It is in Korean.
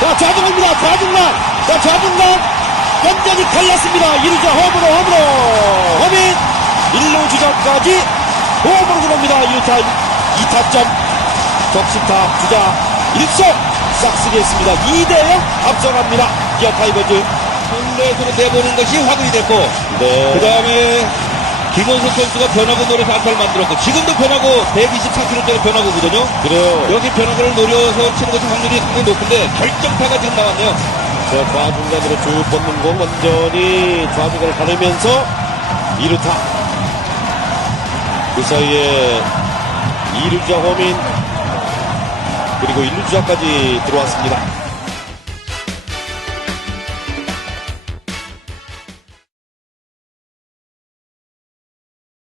좌중간, 자, 좌중간, 완전히 갈랐습니다. 1루자 홈으로, 홈으로, 홈인, 1루 주자까지 홈으로 들어옵니다. 1루타 2타점, 적시타 주자 1점 싹쓸이 했습니다. 2대0 앞서갑니다. 기아 타이거즈. 상대수로 내보는 것이 화근이 됐고, 그 네. 다음에 김원석 선수가 변화구 노려서 안타를 만들었고, 지금도 변화구 124km짜리 변화구거든요. 그래요. 여기 변화구를 노려서 치는 것이 확률이 상당히 높은데, 결정타가 지금 나왔네요. 자, 좌중간으로 쭉 뻗는 공 완전히 좌중간을 가르면서 2루타. 그 사이에 2루자 홈인 그리고 1루자까지 들어왔습니다.